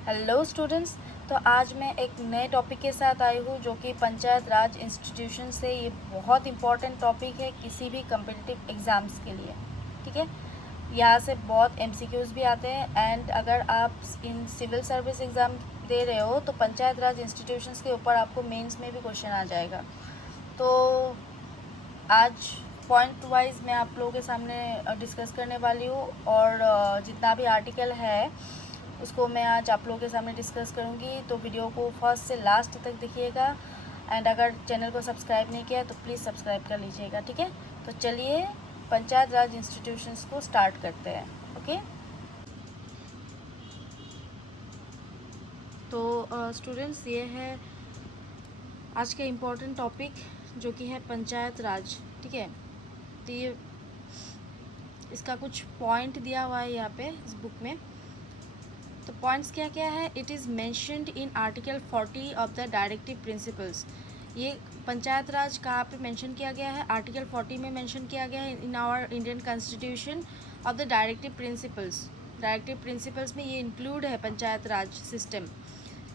Hello students. तो आज मैं एक नए टॉपिक के साथ आई हूँ जो कि पंचायत राज इंस्टीट्यूशन से। ये बहुत इम्पॉर्टेंट टॉपिक है किसी भी कम्पिटिटिव एग्ज़ाम्स के लिए। ठीक है, यहाँ से बहुत एमसीक्यूज़ भी आते हैं एंड अगर आप इन सिविल सर्विस एग्ज़ाम दे रहे हो तो पंचायत राज इंस्टीट्यूशंस के ऊपर आपको मेंस में भी क्वेश्चन आ जाएगा। तो आज पॉइंट वाइज मैं आप लोगों के सामने डिस्कस करने वाली हूँ और जितना भी आर्टिकल है उसको मैं आज आप लोगों के सामने डिस्कस करूँगी। तो वीडियो को फर्स्ट से लास्ट तक देखिएगा एंड अगर चैनल को सब्सक्राइब नहीं किया तो प्लीज़ सब्सक्राइब कर लीजिएगा। ठीक है, तो चलिए पंचायत राज इंस्टीट्यूशंस को स्टार्ट करते हैं। ओके, तो स्टूडेंट्स ये है आज का इम्पोर्टेंट टॉपिक जो कि है पंचायत राज। ठीक है, तो ये इसका कुछ पॉइंट दिया हुआ है यहाँ पे इस बुक में। तो पॉइंट्स क्या क्या है? It is mentioned in article 40 of the directive principles. ये पंचायत राज कहाँ पे मेंशन किया गया है? आर्टिकल 40 में मेंशन किया गया है in our Indian constitution of the directive principles. Directive principles में ये इंक्लूड है panchayat raj system.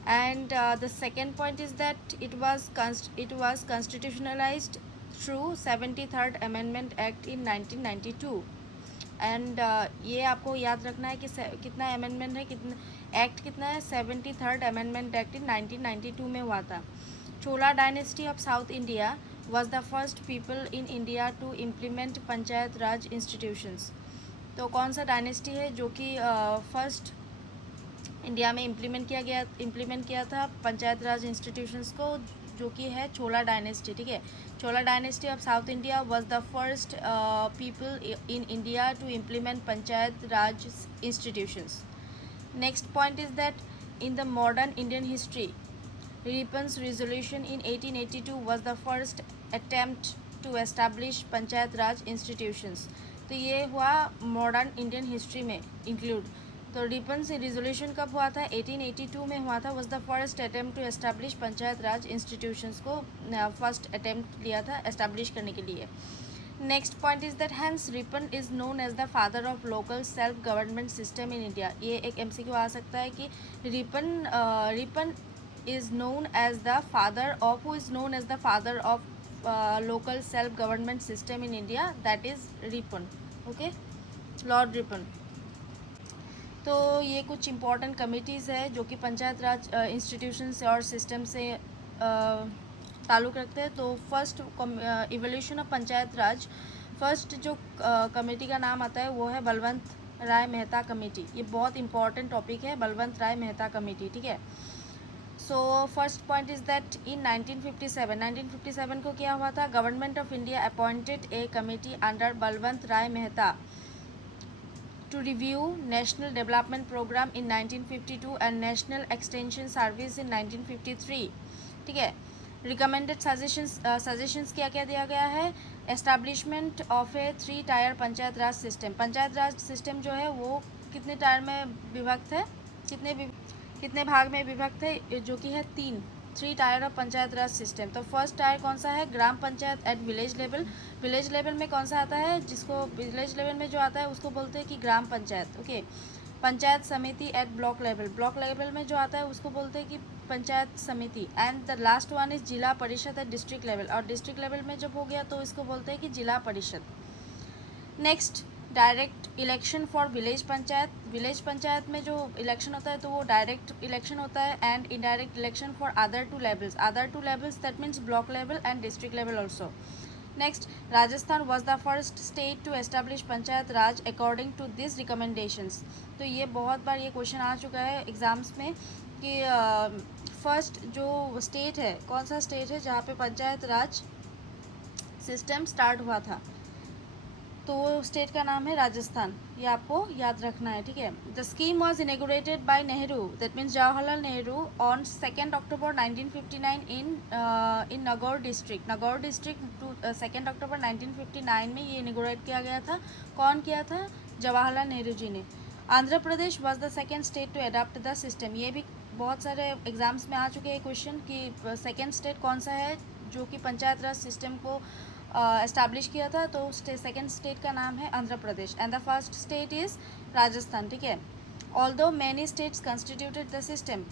And the second point is that it was constitutionalized through 73rd amendment act in 1992। And ये आपको याद रखना है कि कितना अमेंडमेंट है, कितना एक्ट कितना है? 73rd अमेंडमेंट एक्ट इन 1992 में हुआ था। Chola dynasty of South India was the first people in India to implement panchayat raj institutions. तो कौन सा डायनेस्टी है जो कि फर्स्ट इंडिया में इम्प्लीमेंट किया था पंचायत राज इंस्टीट्यूशंस को, जो कि है चोला डायनेस्टी। ठीक है, Chola dynasty of South India was the first people in India to implement panchayat raj institutions. Next point is that in the modern Indian history Ripon's resolution in 1882 was the first attempt to establish panchayat raj institutions. तो ये हुआ modern Indian history में include. तो Ripon's resolution कब हुआ था? 1882 में हुआ था। Was the first attempt to establish panchayat raj institutions को फर्स्ट अटेम्प्ट लिया था एस्टैब्लिश करने के लिए। Next point is that hence Ripon is known as the father of local self government system in India. ये एक एमसीक्यू आ सकता है कि Ripon is known as the father of, who is known as the father of local self government system in India, that is Ripon. Okay, Lord Ripon. तो ये कुछ important committees है जो कि पंचायत राज इंस्टीट्यूशन से और सिस्टम से ताल्लुक़ रखते हैं। तो first evolution of panchayat Raj, first जो कमेटी का नाम आता है वो है बलवंत राय मेहता कमेटी। ये बहुत इंपॉर्टेंट टॉपिक है, बलवंत राय मेहता कमेटी। ठीक है, so first point is that in 1957 को क्या हुआ था? Government of India appointed a committee under Balwant Rai Mehta to review National Development Program in 1952 and National Extension Service in 1953। ठीक है, रिकमेंडेड सजेशंस क्या क्या दिया गया है? Establishment of A 3 tier panchayat raj system. Panchayat raj system जो है वो कितने टायर में विभक्त है, कितने भाग में विभक्त है? जो कि है 3 tier of panchayat raj system. तो फर्स्ट टायर कौन सा है? Gram panchayat at village level. Village level में कौन सा आता है? जिसको विलेज लेवल में जो आता है उसको बोलते हैं कि ग्राम panchayat. Okay, panchayat samiti at block level. Block level में जो आता है उसको बोलते हैं कि पंचायत समिति। And the last one is जिला परिषद एट डिस्ट्रिक्ट लेवल। और डिस्ट्रिक्ट लेवल में जब हो गया तो इसको बोलते हैं कि जिला परिषद। Next, direct election for village panchayat. Village panchayat में जो इलेक्शन होता है तो वो डायरेक्ट इलेक्शन होता है। And indirect election for other two levels that means block level and district level also. Next, Rajasthan was the first state to establish panchayat raj according to this recommendations. तो ये बहुत बार ये क्वेश्चन आ चुका है एग्जाम्स में कि फर्स्ट जो स्टेट है, कौन सा स्टेट है जहाँ पे पंचायत राज सिस्टम स्टार्ट हुआ था? तो वो स्टेट का नाम है राजस्थान। ये आपको याद रखना है। ठीक है, the scheme was inaugurated by Nehru, that means Jawaharlal Nehru, on 2 October 1959 in Nagaur district. 2 अक्टूबर 1959 में ये इनेगोरेट किया गया था। कौन किया था? जवाहरलाल नेहरू जी ने। Andhra Pradesh was the second state to adopt the system. ये भी बहुत सारे एग्जाम्स में आ चुके हैं क्वेश्चन कि सेकेंड स्टेट कौन सा है जो कि पंचायत राज सिस्टम को एस्टैब्लिश किया था। तो सेकेंड स्टेट का नाम है Andhra Pradesh and the first state is Rajasthan. ठीक है, although many states constituted the system,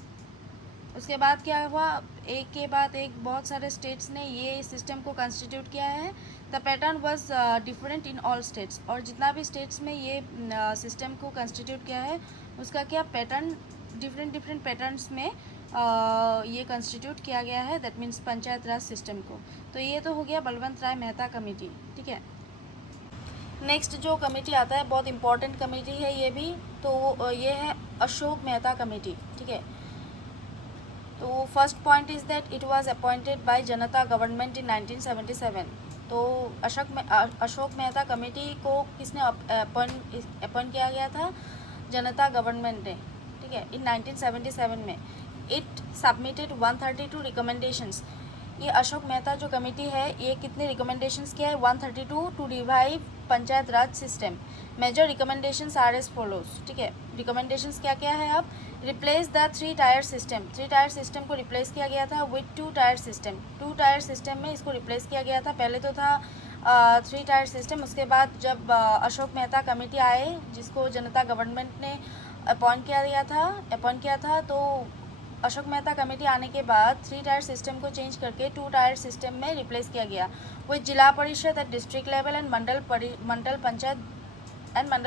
उसके बाद क्या हुआ, एक के बाद एक बहुत सारे स्टेट्स ने ये सिस्टम को कंस्टिट्यूट किया है। The pattern was different in all states, और जितना भी स्टेट्स में ये सिस्टम को कंस्टिट्यूट किया है उसका क्या पैटर्न, डिफरेंट पैटर्न्स में ये कंस्टिट्यूट किया गया है, that means panchayat raj system को। तो ये तो हो गया बलवंत राय मेहता कमेटी, ठीक है। नेक्स्ट जो कमेटी आता है बहुत इंपॉर्टेंट कमेटी है ये भी, तो ये है अशोक मेहता कमेटी, ठीक है। तो first point is that it was appointed by Janata government in 1977। तो अशोक मेहता कमेटी को किसने अपॉइंट किया गया था, जनता गवर्नमेंट ने, ठीक है, इन 1977 में। It submitted 132 recommendations. ये अशोक मेहता जो कमेटी है ये कितने रिकमेंडेशंस किया है, 132 to revive panchayat raj system. Major recommendations are as follows, ठीक है। रिकमेंडेशंस क्या क्या है, अब replace the 3 tier system, 3 tier system को रिप्लेस किया गया था with 2 tier system. 2 tier system में इसको रिप्लेस किया गया था, पहले तो था 3 टायर सिस्टम। उसके बाद जब अशोक मेहता कमेटी आए जिसको जनता गवर्नमेंट ने अपॉइंट किया था, तो अशोक मेहता कमेटी आने के बाद 3 टायर सिस्टम को चेंज करके 2 टायर सिस्टम में रिप्लेस किया गया विद जिला परिषद at district level and mandal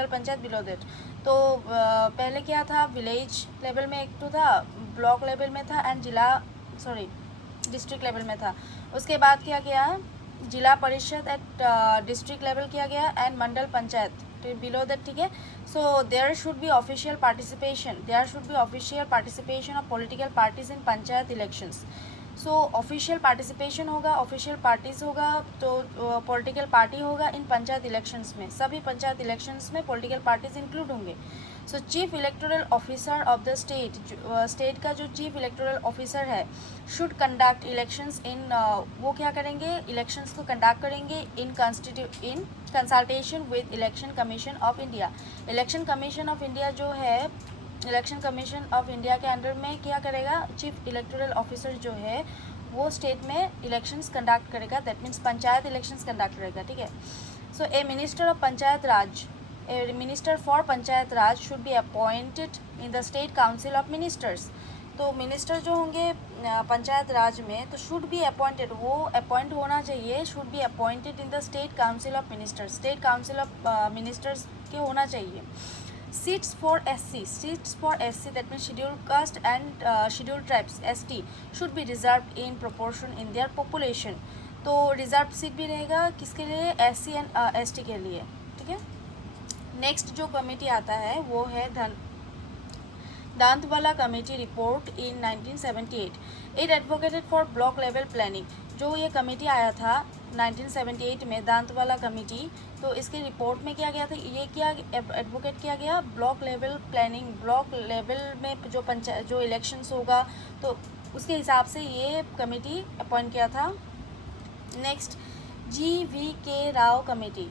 panchayat below that. तो पहले क्या था, विलेज लेवल में एक तो था, ब्लॉक लेवल में था एंड डिस्ट्रिक्ट लेवल में था। उसके बाद क्या किया, जिला परिषद एट डिस्ट्रिक्ट लेवल किया गया and mandal panchayat below that, ठीक है। So there should be official participation of political parties in panchayat elections. So official participation होगा, ऑफिशियल पार्टीज होगा, तो पॉलिटिकल पार्टी होगा इन पंचायत इलेक्शंस में। सभी पंचायत इलेक्शंस में पॉलिटिकल पार्टीज इंक्लूड होंगे। सो chief electoral officer of the state का जो चीफ इलेक्टोरल ऑफिसर है शुड कंडक्ट इलेक्शंस इन, वो क्या करेंगे, इलेक्शंस को कंडक्ट करेंगे in consultation with election commission of India. Election commission of India जो है, इलेक्शन कमीशन ऑफ इंडिया के अंडर में क्या करेगा, चीफ इलेक्टोरल ऑफिसर जो है वो स्टेट में इलेक्शंस कंडक्ट करेगा, that means panchayat elections conduct करेगा, ठीक है। So a minister of panchayat raj, a minister for panchayat raj should be appointed in the state council of ministers. तो मिनिस्टर जो होंगे पंचायत राज में, तो शुड बी अपॉइंटेड, वो अपॉइंट होना चाहिए, should be appointed in the state council of ministers, state council of ministers के होना चाहिए। Seats for SC that means schedule caste and schedule tribes ST should be reserve in proportion in their population. तो reserve seat भी रहेगा किसके लिए, SC and ST के लिए, ठीक है। नेक्स्ट जो कमेटी आता है वो है Dantwala committee report in 1978। It advocated for block level planning. जो ये कमेटी आया था 1978 में, दांतवाला कमेटी, तो इसके रिपोर्ट में क्या गया था, ये क्या एडवोकेट किया गया, block level planning, block level में जो इलेक्शंस होगा तो उसके हिसाब से ये कमेटी अपॉइंट किया था। नेक्स्ट GVK राव कमेटी,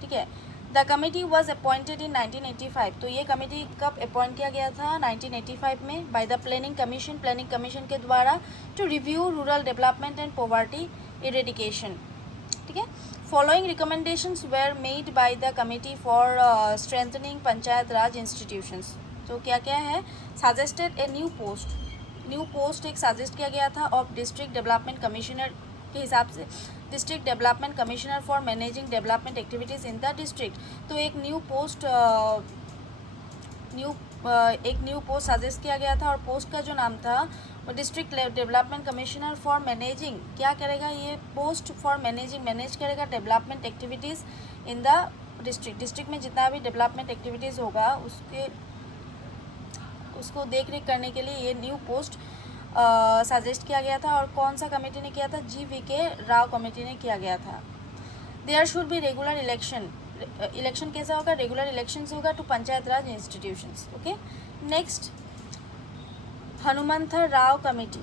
ठीक है। The committee was appointed in 1985। तो ये कमेटी कब अपॉइंट किया गया था, 1985 में, बाय द प्लानिंग कमीशन के द्वारा, to review rural development and poverty eradication, ठीक है। Following recommendations were made by the committee for strengthening panchayat raj institutions. तो क्या क्या है, सजेस्टेड ए न्यू पोस्ट एक सजेस्ट किया गया था ऑफ डिस्ट्रिक्ट डेवलपमेंट कमिश्नर के हिसाब से, district development commissioner for managing development activities in the district. तो एक न्यू पोस्ट सजेस्ट किया गया था, और पोस्ट का जो नाम था वो district development commissioner for managing, क्या करेगा ये पोस्ट, फॉर मैनेज करेगा development activities in the district में जितना भी डेवलपमेंट एक्टिविटीज़ होगा उसको देख रेख करने के लिए ये न्यू पोस्ट सजेस्ट किया गया था। और कौन सा कमेटी ने किया था, GVK राव कमेटी ने किया गया था। There should be regular election कैसा होगा, रेगुलर इलेक्शंस होगा to panchayat raj institutions, okay. Next Hanumantha Rao committee,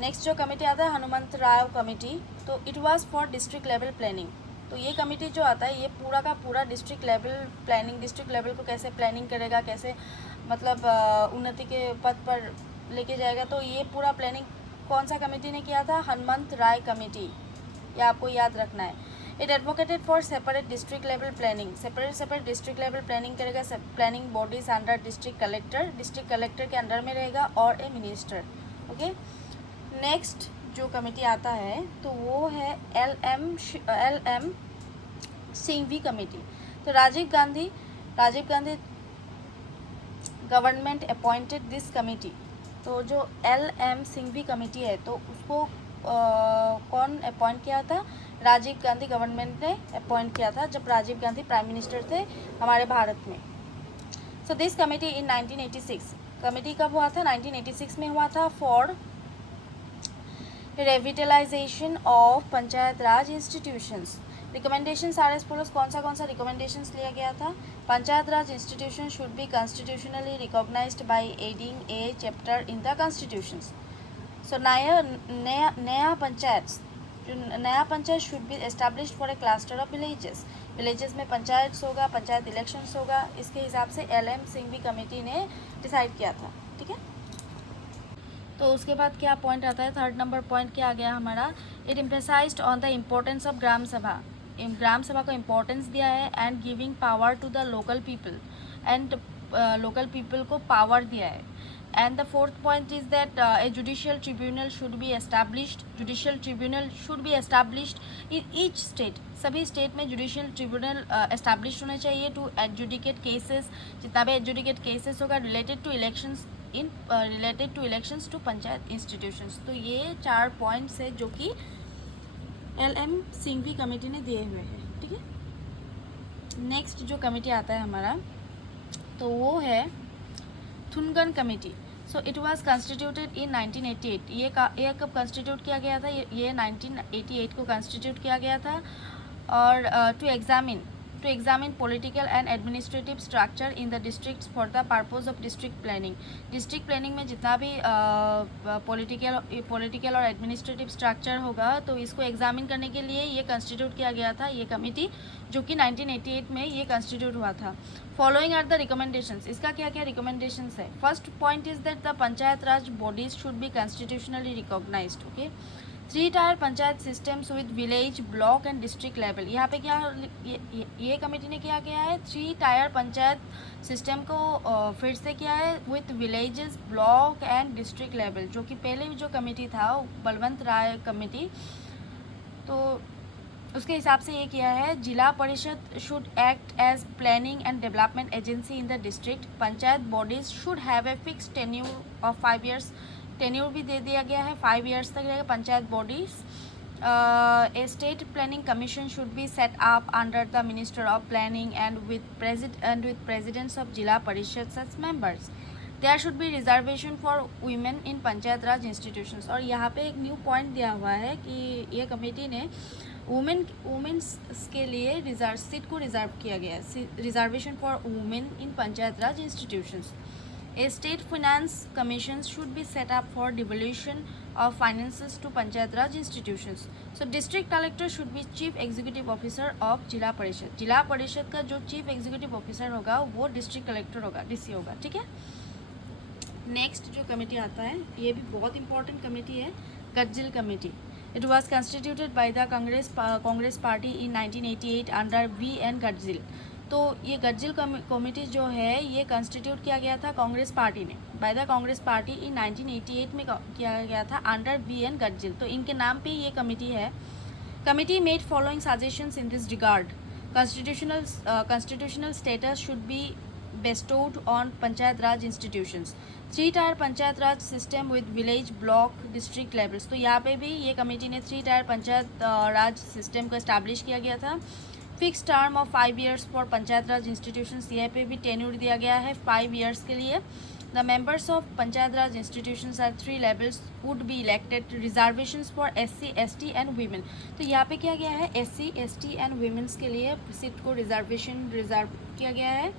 next जो कमेटी आता है हनुमंत राव कमेटी, तो it was for district level planning. तो ये कमेटी जो आता है ये पूरा का पूरा district level planning, district level को कैसे प्लानिंग करेगा, कैसे मतलब उन्नति के पथ पर लेके जाएगा, तो ये पूरा प्लानिंग कौन सा कमेटी ने किया था, हनुमंत राय कमेटी, ये आपको याद रखना है। It advocated for separate district level planning, separate district level planning करेगा, planning bodies under district collector के अंडर में रहेगा और ए मिनिस्टर। ओके, नेक्स्ट जो कमेटी आता है तो वो है LM सिंघवी कमेटी। तो Rajiv Gandhi government appointed this committee. तो जो LM सिंघवी कमेटी है तो उसको कौन अपॉइंट किया था? राजीव गांधी गवर्नमेंट ने अपॉइंट किया था जब राजीव गांधी प्राइम मिनिस्टर थे हमारे भारत में। So this committee in 1986, committee कब हुआ था? 1986 में हुआ था for revitalization of panchayat raj institutions. Recommendations are as follows. कौन सा रिकमेंडेशंस लिया गया था? Panchayat raj institution should be constitutionally recognized by adding a chapter in the constitutions. So नया panchayat should be established for a cluster of villages में पंचायत होगा, पंचायत इलेक्शंस होगा। इसके हिसाब से LM सिंघवी कमेटी ने डिसाइड किया था। ठीक है, तो उसके बाद क्या पॉइंट आता है? थर्ड नंबर पॉइंट क्या आ गया हमारा? It emphasized on the importance of gram sabha को इम्पोर्टेंस दिया है and giving power to the local people को पावर दिया है। And the fourth point is that a judicial tribunal should be established in each state. सभी स्टेट में judicial tribunal establish होने चाहिए टू एडजुडिकेट केसेस, जितना भी एडजुडिकेट केसेस होगा related to elections to panchayat institutions. तो ये 4 पॉइंट्स है जो कि LM सिंघवी कमेटी ने दिए हुए हैं। ठीक है, नेक्स्ट जो कमेटी आता है हमारा तो वो है Thungon committee. So it was constituted in 1988। ये कब कॉन्स्टिट्यूट किया गया था? ये 1988 को कॉन्स्टिट्यूट किया गया था और to examine political and administrative structure in the districts for the purpose of district planning में जितना भी पॉलिटिकल और एडमिनिस्ट्रेटिव स्ट्रक्चर होगा तो इसको एग्जामिन करने के लिए ये कंस्टिट्यूट किया गया था, ये कमेटी, जो कि 1988 में ये कंस्टिट्यूट हुआ था। Following are the recommendations. इसका क्या क्या रिकमेंडेशंस है? First point is that the panchayat raj bodies should be constitutionally recognised. Okay, 3 tier panchayat systems with village, block and district level. यहाँ पे क्या ये कमेटी ने क्या किया है? 3 टायर पंचायत सिस्टम को फिर से किया है with villages, block and district level, जो कि पहले जो कमेटी था बलवंत राय कमेटी, तो उसके हिसाब से ये किया है। Zila parishad should act as planning and development agency in the district. Panchayat bodies should have a fix tenure of 5 years। Tenure भी दे दिया गया है, 5 years तक रहेगा panchayat bodies. A state planning commission should be set up under the minister of planning and with presidents of zila parishad such members. There should be reservation for women in panchayat raj institutions. और यहाँ पे एक न्यू पॉइंट दिया हुआ है कि ये कमेटी ने वुमेन्स के लिए सीट को रिजर्व किया गया है, reservation for women in panchayat raj institutions. A state finance commission should be set up for devolution of finances to Panchayat Raj institutions. So district collector should be chief executive officer of जिला परिषद। जिला परिषद का जो chief executive officer होगा वो district collector होगा, DC होगा। ठीक है, नेक्स्ट जो कमेटी आता है ये भी बहुत इंपॉर्टेंट कमेटी है, गज्जिल committee. It was constituted by the Congress Party in 1988 under V.N. गज्जिल। तो ये गज्जिल कमेटी जो है ये कंस्टिट्यूट किया गया था कांग्रेस पार्टी ने, बाय द कांग्रेस पार्टी इन 1988 में किया गया था अंडर V.N. गज्जिल। तो इनके नाम पे ये कमेटी है। Committee made following suggestions in this regard. constitutional status should be bestowed on panchayat raj institutions. 3 tier panchayat raj system with village, block, district levels. तो यहाँ पे भी ये कमेटी ने 3 टायर पंचायत राज सिस्टम को इस्टेब्लिश किया गया था। Fix term of 5 years for panchayat raj institutions. यहाँ पे भी टेन्यूर दिया गया है 5 years के लिए। The members of panchayat raj institutions are 3 levels would be elected. Reservations for SC, ST and women. तो यहाँ पे क्या गया है? SC, ST एंड वीमेंस के लिए सीट को रिजर्व किया गया है।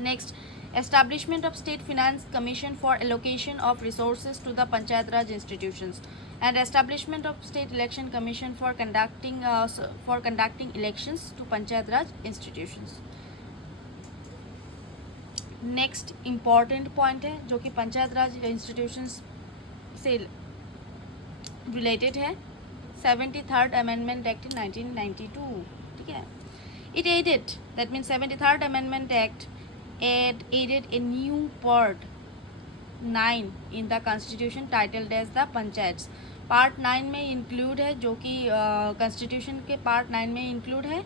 Next, establishment of state finance commission for allocation of resources to the panchayat raj institutions and establishment of state election commission for conducting elections to panchayat raj institutions। Next important point है जो कि panchayat raj institutions से related है, 73rd Amendment Act in 1992. ठीक है. It added, that means 73rd Amendment Act added a new part 9 in the Constitution titled as the Panchayats. Part 9 में include है, जो कि कॉन्स्टिट्यूशन के पार्ट 9 में इंक्लूड है.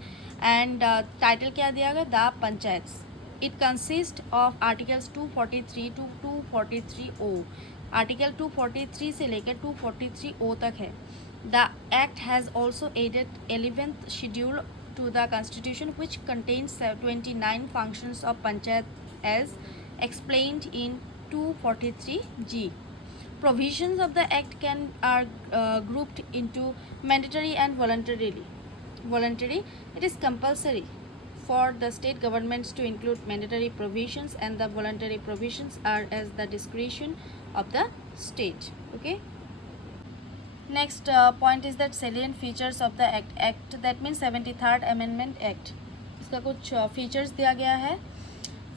एंड टाइटल क्या दिया गया? The panchayats. It consist of articles 243 to 243O. Article 243 से लेकर 243O तक है. The act has also added 11th schedule to the constitution, which contains 29 functions of panchayat as explained in 243G. Provisions of the act are grouped into mandatory and voluntary. It is compulsory for the state governments to include mandatory provisions, and the voluntary provisions are as the discretion of the state. Okay. Next point is that salient features of the act that means 73rd Amendment Act. इसका कुछ features दिया गया है.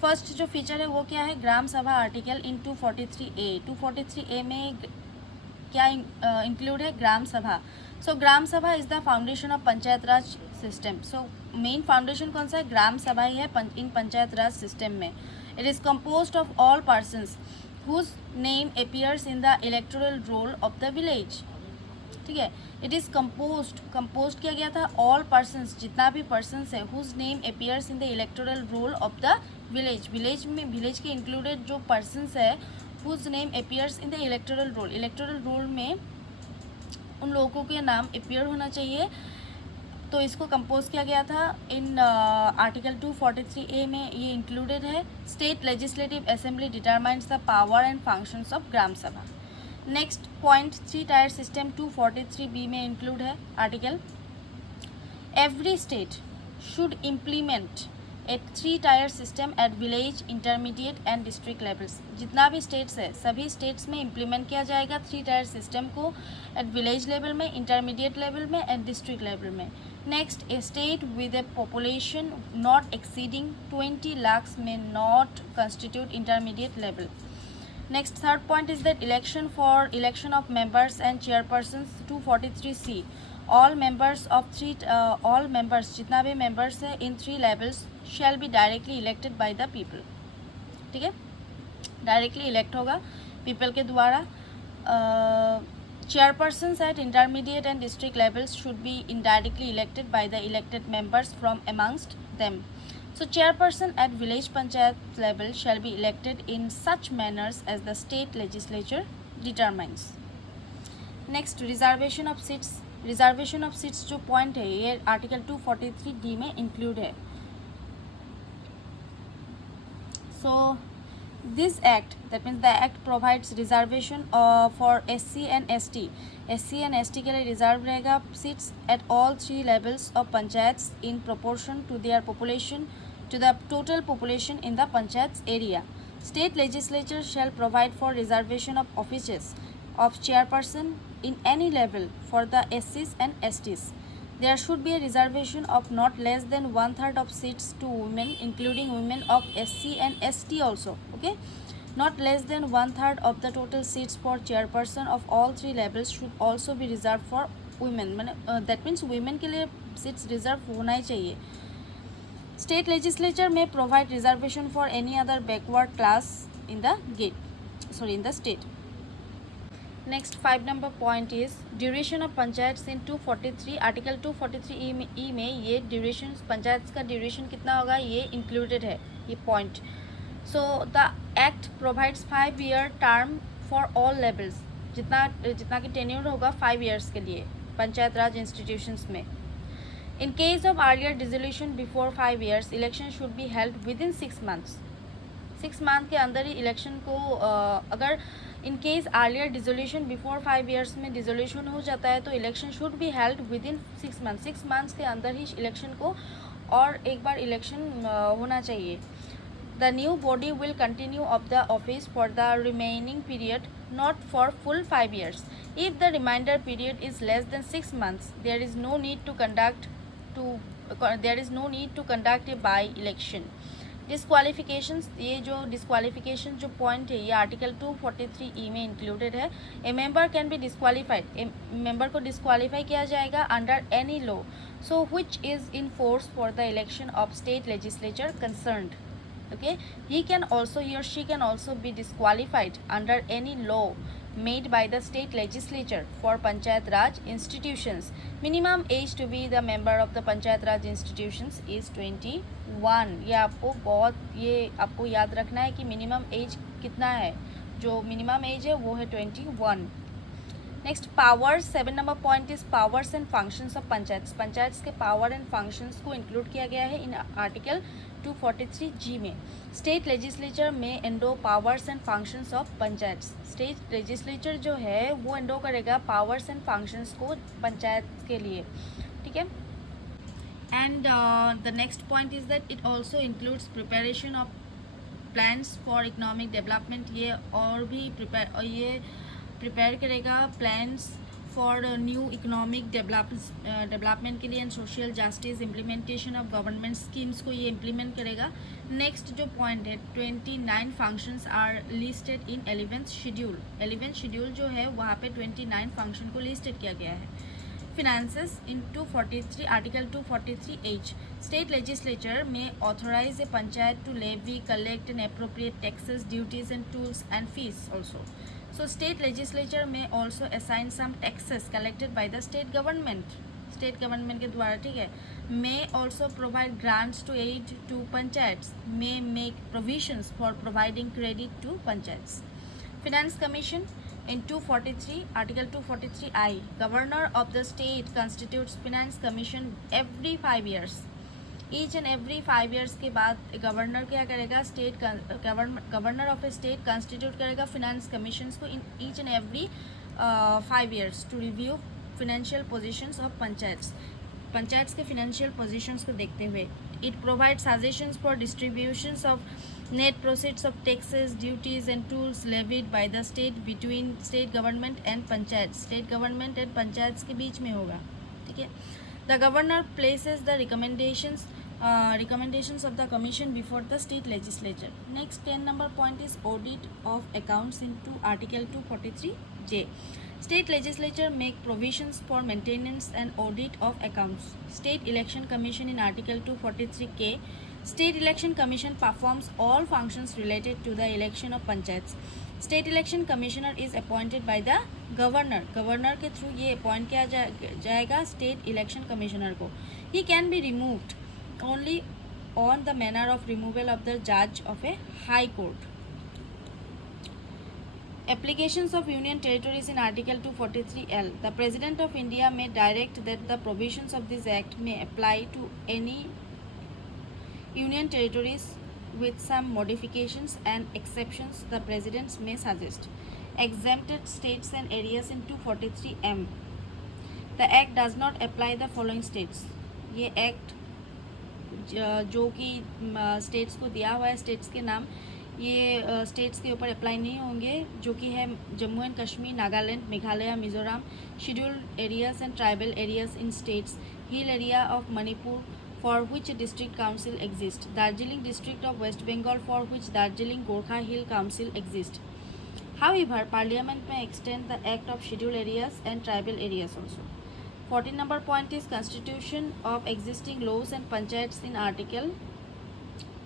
First जो feature है वो क्या है? ग्राम सभा आर्टिकल इन 243A. 243A में क्या इंक्लूड है? ग्राम सभा. So gram sabha is the foundation of panchayat raj system. So main foundation कौन सा है? ग्राम सभा ही है इन पंचायत राज सिस्टम में. It is composed of all persons whose name appears in the electoral roll of the village. ठीक है. इट इज़ कंपोज किया गया था ऑल पर्सन्स, जितना भी पर्सन्स है, whose name appears in the electoral roll of the village में village के इंक्लूडेड जो पर्सन्स है, whose name appears in the electoral roll में उन लोगों के नाम अपीयर होना चाहिए. तो इसको कंपोज किया गया था इन आर्टिकल 243A में. ये इंक्लूडेड है. State legislative assembly determines the power and functions of gram sabha. Next point 3 tier system 243B में इंक्लूड है article. Every state should implement A 3 tier system at village, intermediate and district levels. जितना भी states है सभी states में implement किया जाएगा 3 tier system को, एट विलेज लेवल में, इंटरमीडिएट लेवल में एंड डिस्ट्रिक्ट लेवल में. Next, A state with A population not exceeding 20 lakhs may not constitute intermediate level. Next, third point is that election of members and chairpersons 243C. All members जितना भी members है in 3 levels shall be directly elected by the people. ठीक है. Directly elect होगा people के द्वारा. Chairpersons at intermediate and district levels should be indirectly elected by the elected members from amongst them. So chairperson at village panchayat level shall be elected in such manners as the state legislature determines. Next, reservation of seats. Reservation of seats जो point है ये article 243D में include है. So this act, that means the act provides reservation for SC and ST. SC and ST के लिए reserve रहेगा seats at all 3 levels of panchayats in proportion to their population to the total population in the panchayat's area. State legislature shall provide for reservation of offices of chairperson in any level for the SCs and STs. There should be a reservation of not less than 1/3 of seats to women, including women of SC and ST also. Okay, not less than 1/3 of the total seats for chairperson of all 3 levels should also be reserved for women. That means women के लिए seats reserve होना ही चाहिए. State legislature may provide reservation for any other backward class in the state. Next, 5 number point is duration of panchayats in 243. Article 243E में ये duration panchayat का duration कितना होगा ये इंक्लूडेड है ये point. So the act provides 5-year term for all levels. जितना कि टेन्योर होगा 5 years के लिए पंचायत राज इंस्टीट्यूशंस में. In case of earlier dissolution before 5 years, election should be held within 6 months. 6 month के अंदर ही इलेक्शन को अगर in case earlier dissolution before 5 years में डिसोल्यूशन हो जाता है तो election should be held with in 6 months. 6 months के अंदर ही इलेक्शन को और एक बार इलेक्शन होना चाहिए. The new body will continue of the office for the remaining period, not for full 5 years. If the remainder period is less than 6 months, there is no need to conduct a by-election. डिस्क्वालिफिकेशंस, ये जो disqualification जो point है ये article 243E में included है। ए member can be disqualified, A member को disqualify किया जाएगा under any law so which is in force for the election of state legislature concerned. Okay, he or she can also be disqualified under any law made by the state legislature for Panchayat Raj institutions. Minimum age to be the member of the Panchayat Raj institutions is 21. ये आपको याद रखना है कि minimum age कितना है, जो minimum age है वो है 21. Next powers, 7 number point is powers and functions of panchayat. Panchayat के पावर एंड फंक्शंस को इंक्लूड किया गया है इन आर्टिकल 243G में। स्टेट लेजिस्लेचर में endo powers and functions of panchayat. State legislature जो है वो एंडो करेगा पावर्स एंड फंक्शंस को पंचायत के लिए, ठीक है। And the next point is that it also includes preparation of plans for economic development. ये और भी प्रिपेयर करेगा plans for new economic development के लिए and social justice, implementation of government schemes को ये इम्प्लीमेंट करेगा। नेक्स्ट जो पॉइंट है 29 functions are listed in 11th schedule. 11th schedule जो है वहाँ पे 29 फंक्शन को लिस्टेड किया गया है। Finances in 243 Article 243H, state legislature may authorize a panchayat to levy, collect and appropriate taxes, duties and tolls and fees also. So state legislature may also assign some taxes collected by the state government के द्वारा, ठीक है। May also provide grants to aid to panchayats, may make provisions for providing credit to panchayats. Finance Commission in 243 Article 243I, Governor of the state constitutes Finance Commission every 5 years. Each and every 5 years के बाद governor क्या करेगा, governor of a state constitute करेगा finance commissions को in each and every 5 years to review financial positions of panchayats के financial positions को देखते हुए। It provide suggestions for distributions of net proceeds of taxes, duties and tolls levied by the state between state government and panchayats. State government and panchayats के बीच में होगा, ठीक है। The governor places the recommendations of the commission before the state legislature. Next 10 number point is audit of accounts into Article 243J. State legislature make provisions for maintenance and audit of accounts. State election commission in Article 243K. State Election Commission performs all functions related to the election of panchayats. State Election Commissioner is appointed by the Governor. Governor के through ये appoint किया जाएगा State Election Commissioner को. He can be removed only on the manner of removal of the judge of a high court. Applications of Union Territories in Article 243L. The President of India may direct that the provisions of this Act may apply to any Union Territories with some modifications and exceptions the President may suggest. Exempted states and areas in 243M. The Act does not apply the following states. ये Act जो कि states को दिया हुआ है, states के नाम ये स्टेट्स के ऊपर अप्लाई नहीं होंगे, जो कि है Jammu and Kashmir, Nagaland, Meghalaya, Mizoram, scheduled areas and tribal areas in states, hill area of Manipur for which a district council exists, Darjeeling district of West Bengal for which Darjeeling Gorkha Hill Council exists. However, Parliament may extend the Act of Scheduled Areas and Tribal Areas also. 14 number point is constitution of existing laws and panchayats in Article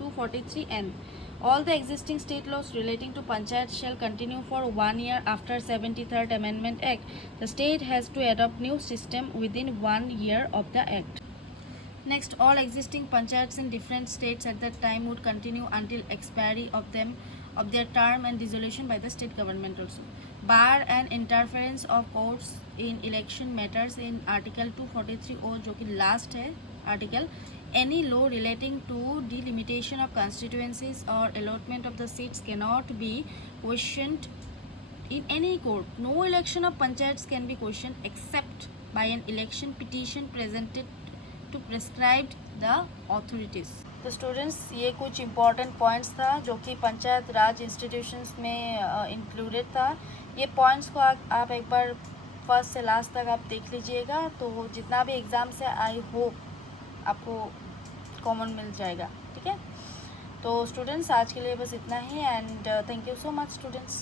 243N. All the existing state laws relating to panchayats shall continue for 1 year after 73rd Amendment Act. The state has to adopt new system within 1 year of the Act. Next, all existing panchayats in different states at that time would continue until expiry of their term and dissolution by the state government also. Bar and interference of courts in election matters in Article 243O, जो कि last है article. Any law relating to delimitation of constituencies or allotment of the seats cannot be questioned in any court. No election of panchayats can be questioned except by an election petition presented to prescribe the authorities. तो students ये कुछ important points था जो कि panchayat raj institutions में included था। ये points को आप एक बार फर्स्ट से लास्ट तक आप देख लीजिएगा, तो जितना भी एग्ज़ाम से आई होप आपको कॉमन मिल जाएगा, ठीक है। तो स्टूडेंट्स आज के लिए बस इतना ही, and thank you so much students.